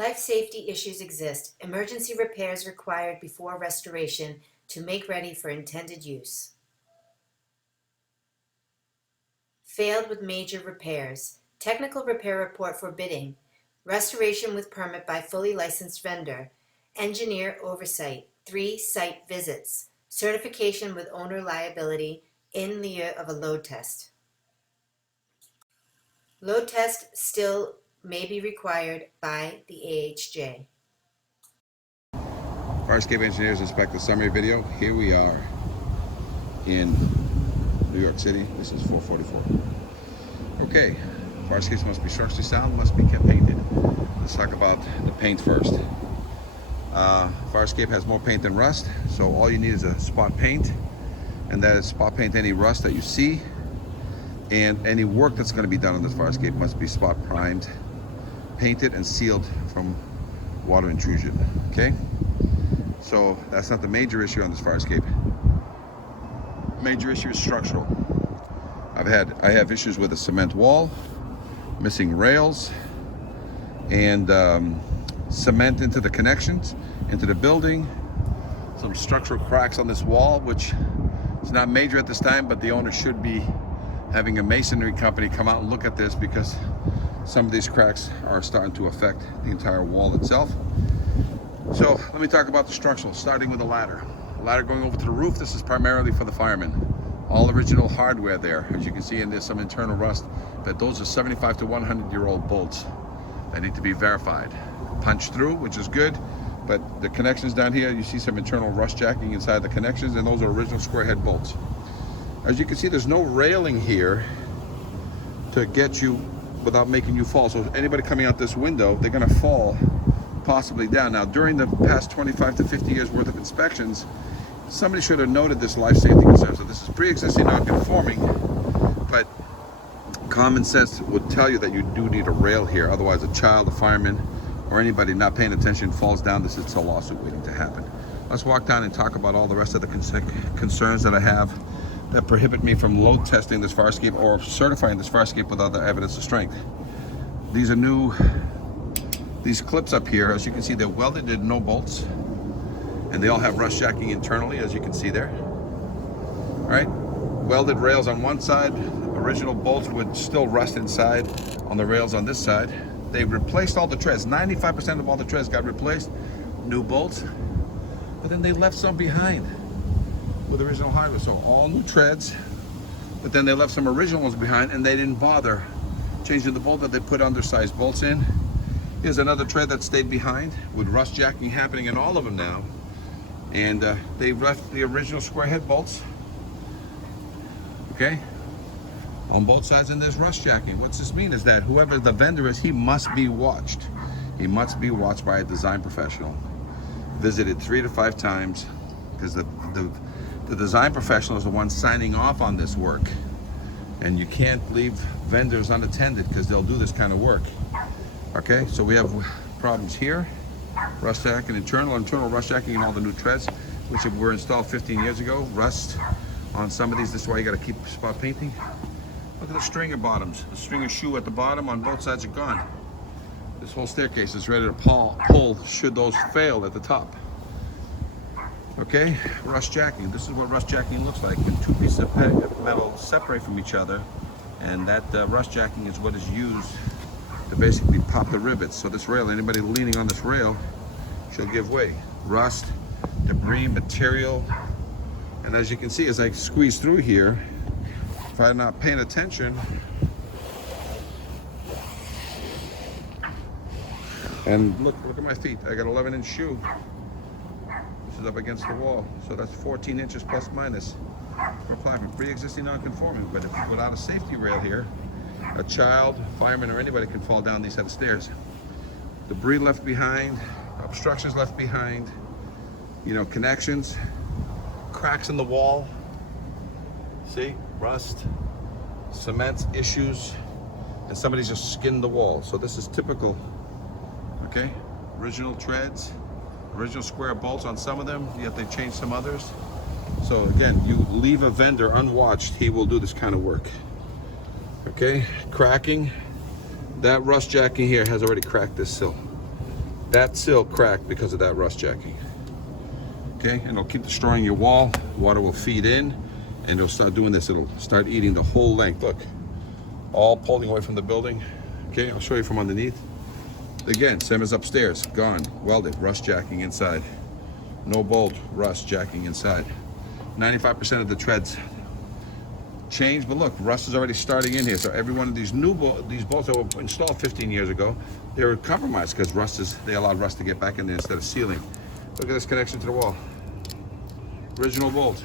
Life safety issues exist. Emergency repairs required before restoration to make ready for intended use. Failed with major repairs. Technical repair report for bidding. Restoration with permit by fully licensed vendor. Engineer oversight. 3 site visits. Certification with owner liability in lieu of a load test. Load test still may be required by the AHJ. Farscape Engineers Inspect the summary video. Here we are in New York City. This is 444. Okay, Farscapes must be structurally sound, must be kept painted. Let's talk about the paint first. Farscape has more paint than rust, so all you need is a spot paint, and that is spot paint any rust that you see, and any work that's going to be done on this Farscape must be spot primed, painted, and sealed from water intrusion. Okay, so that's not the major issue on this Farscape. Major issue is structural. I have issues with a cement wall, missing rails, and cement into the connections, into the building, some structural cracks on this wall, which is not major at this time, but the owner should be having a masonry company come out and look at this, because some of these cracks are starting to affect the entire wall itself. So let me talk about the structural, starting with the ladder. The ladder going over to the roof. This is primarily for the firemen. All original hardware there. As you can see, and there's some internal rust, but those are 75 to 100-year-old bolts that need to be verified. Punched through, which is good, but the connections down here, you see some internal rust jacking inside the connections, and those are original square head bolts. As you can see, there's no railing here to get you without making you fall. So anybody coming out this window, they're gonna fall possibly down. Now, during the past 25 to 50 years worth of inspections, somebody should have noted this life safety concern. So this is pre-existing non-conforming, but common sense would tell you that you do need a rail here. Otherwise, a child, a fireman, or anybody not paying attention falls down. This is a lawsuit waiting to happen. Let's walk down and talk about all the rest of the concerns that I have that prohibit me from load testing this Farscape or certifying this Farscape with other evidence of strength. These are new. These clips up here, as you can see, they're welded, they're no bolts, and they all have rust jacking internally, as you can see there. All right, welded rails on one side, original bolts with still rust inside on the rails on this side. They replaced all the treads. 95% of all the treads got replaced, new bolts, but then they left some behind with original hardware. So all new treads, but then they left some original ones behind, and they didn't bother changing the bolt that they put undersized bolts in. Here's another tread that stayed behind with rust jacking happening in all of them now. And they left the original square head bolts, okay, on both sides, and there's rust jacking. What's this mean is that whoever the vendor is, he must be watched. He must be watched by a design professional, visited 3 to 5 times, because the design professional is the one signing off on this work. And you can't leave vendors unattended, because they'll do this kind of work. Okay, so we have problems here. Rust jacking, internal rust jacking in all the new treads, which were installed 15 years ago. Rust on some of these. This is why you got to keep spot painting. Look at the stringer bottoms. The stringer shoe at the bottom on both sides are gone. This whole staircase is ready to pull should those fail at the top. Okay, rust jacking. This is what rust jacking looks like when 2 pieces of metal separate from each other, and that rust jacking is what is used to basically pop the rivets. So this rail, anybody leaning on this rail should give way. Rust, debris, material, and as you can see, as I squeeze through here, if I'm not paying attention, and look at my feet. I got 11-inch shoe. This is up against the wall, so that's 14 inches plus minus for clapping. Pre-existing non-conforming, but without a safety rail here, a child, fireman, or anybody can fall down these set of stairs. Debris left behind, obstructions left behind, you know, connections, cracks in the wall. See, rust, cement issues, and somebody's just skinned the wall. So this is typical, okay? Original treads, original square bolts on some of them, yet they changed some others. So again, you leave a vendor unwatched, he will do this kind of work. Okay, cracking. That rust jacking here has already cracked this sill. That sill cracked because of that rust jacking. Okay, and it'll keep destroying your wall. Water will feed in, and it'll start doing this. It'll start eating the whole length. Look, all pulling away from the building. Okay, I'll show you from underneath. Again, same as upstairs. Gone, welded, rust jacking inside. No bolt, rust jacking inside. 95% of the treads changed, but look, rust is already starting in here. So every one of these these bolts that were installed 15 years ago, they were compromised because they allowed rust to get back in there instead of sealing. Look at this connection to the wall. Original bolt.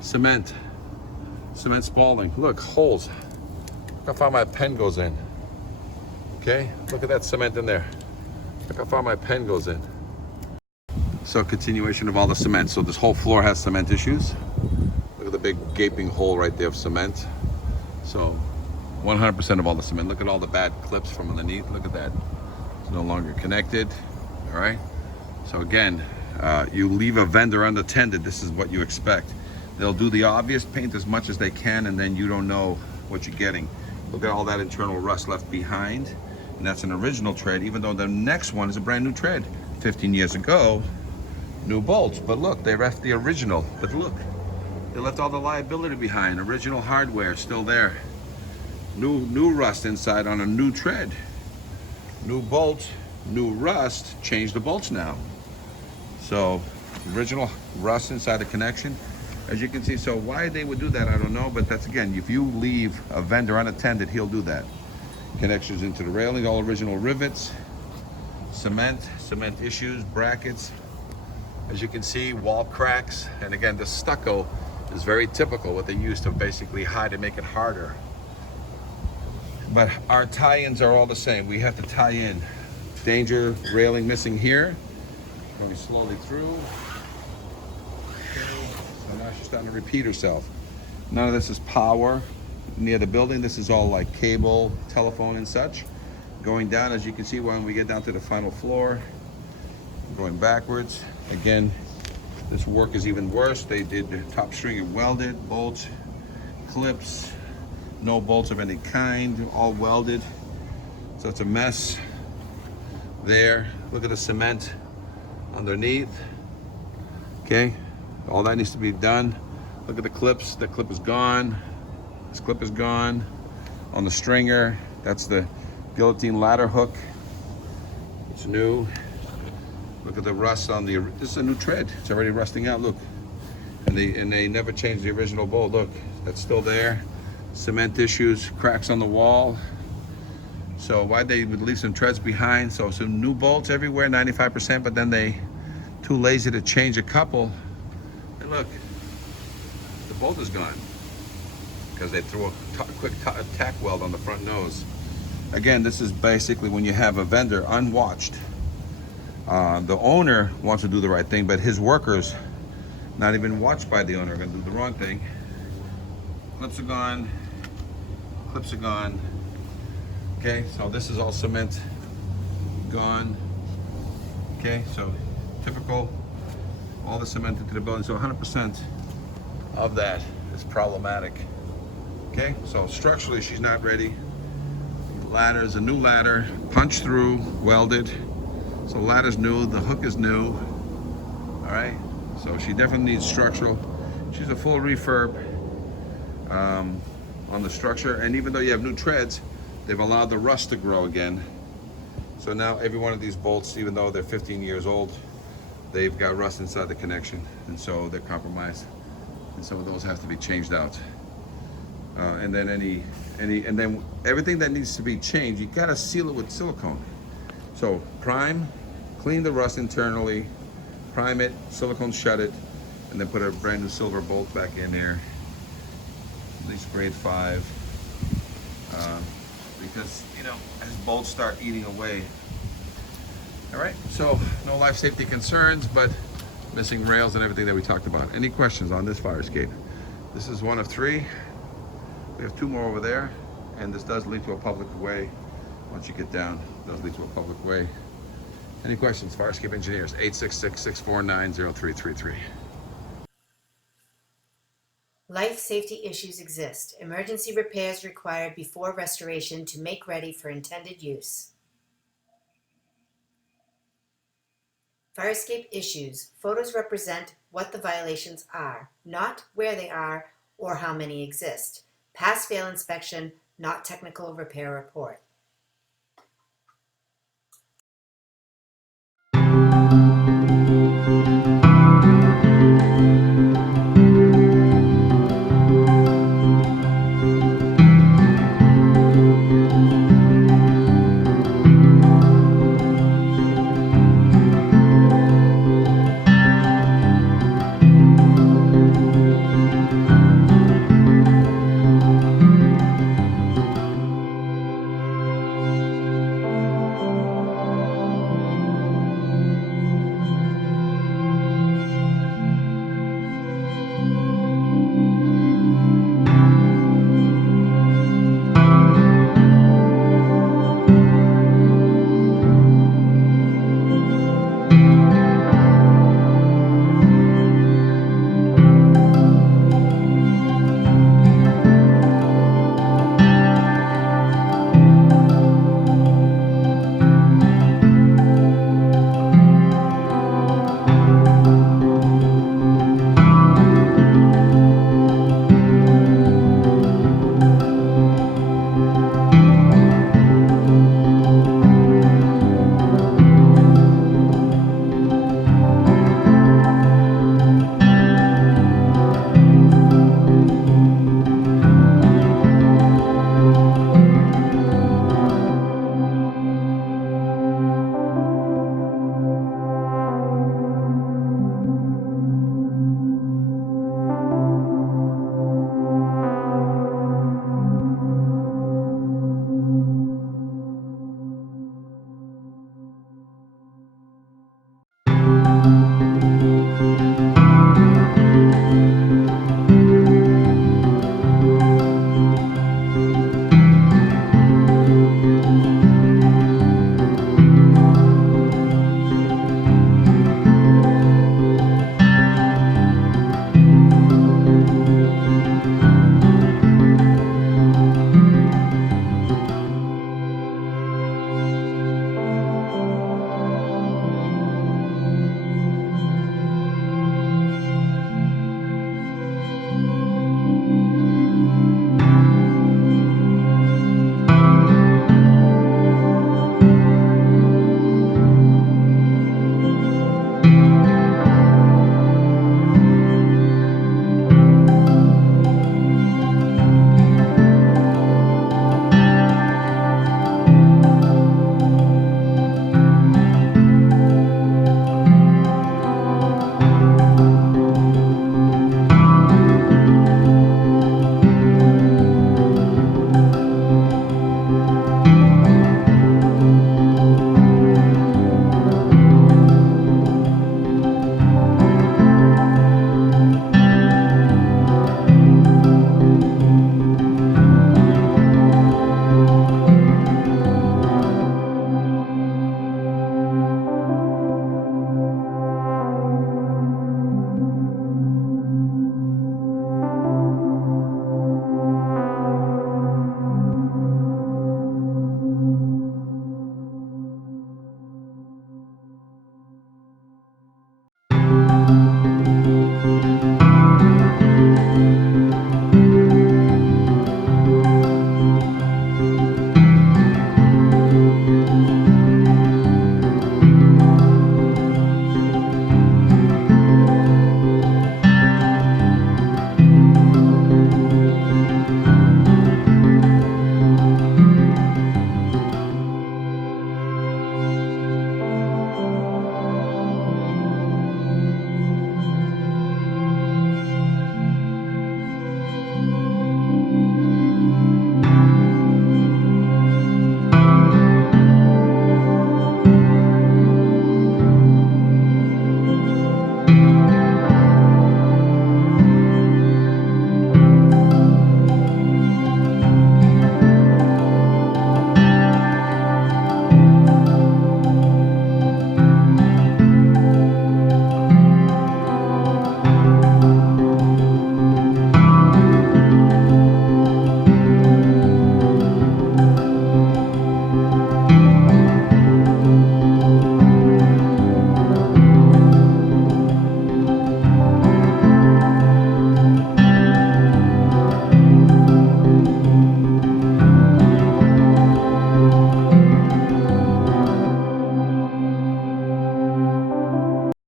Cement spalling. Look, holes. Look how far my pen goes in. Okay, look at that cement in there. Look how far my pen goes in. So continuation of all the cement. So this whole floor has cement issues. Look at the big gaping hole right there of cement. So 100% of all the cement. Look at all the bad clips from underneath. Look at that. It's no longer connected. All right. So again, you leave a vendor unattended, this is what you expect. They'll do the obvious, paint as much as they can, and then you don't know what you're getting. Look at all that internal rust left behind, and that's an original tread, even though the next one is a brand new tread. 15 years ago, new bolts, but look, they left the original, but look, they left all the liability behind. Original hardware still there. New rust inside on a new tread. New bolt, new rust, change the bolts now. So original rust inside the connection, as you can see. So why they would do that, I don't know, but that's, again, if you leave a vendor unattended, he'll do that. Connections into the railing, all original rivets, cement issues, brackets. As you can see, wall cracks. And again, the stucco is very typical, what they use to basically hide and make it harder. But our tie-ins are all the same. We have to tie in. Danger, railing missing here. Going slowly through. Okay. So now she's starting to repeat herself. None of this is power near the building. This is all like cable, telephone and such. Going down, as you can see, when we get down to the final floor, going backwards. Again, this work is even worse. They did the top string and welded, bolts, clips, no bolts of any kind, all welded. So it's a mess there. Look at the cement underneath. Okay, all that needs to be done. Look at the clips. The clip is gone. This clip is gone. On the stringer, that's the guillotine ladder hook. It's new. Look at the rust on the, this is a new tread. It's already rusting out, look. And they never changed the original bolt. Look, that's still there. Cement issues, cracks on the wall. So why they would leave some treads behind? So some new bolts everywhere, 95%, but then they too lazy to change a couple. And look, the bolt is gone because they threw a quick tack weld on the front nose. Again, this is basically when you have a vendor unwatched. The owner wants to do the right thing, but his workers, not even watched by the owner, are gonna do the wrong thing. Clips are gone, clips are gone. Okay, so this is all cement gone. Okay, so typical, all the cement into the building. So 100% of that is problematic. Okay, so structurally she's not ready. Ladder's a new ladder, punched through, welded. So ladder's new, the hook is new. All right, so she definitely needs structural. She's a full refurb on the structure. And even though you have new treads, they've allowed the rust to grow again. So now every one of these bolts, even though they're 15 years old, they've got rust inside the connection, and so they're compromised. And some of those have to be changed out. And then and then everything that needs to be changed, you gotta seal it with silicone. So prime, clean the rust internally, prime it, silicone shut it, and then put a brand new silver bolt back in there. At least grade 5. Because, you know, as bolts start eating away. All right, so no life safety concerns, but missing rails and everything that we talked about. Any questions on this fire escape? This is one of 3. We have 2 more over there, and this does lead to a public way. Once you get down, it does lead to a public way. Any questions? Fire escape engineers, 866-649-0333. Life safety issues exist. Emergency repairs required before restoration to make ready for intended use. Fire escape issues. Photos represent what the violations are, not where they are or how many exist. Pass-fail inspection, not technical repair report.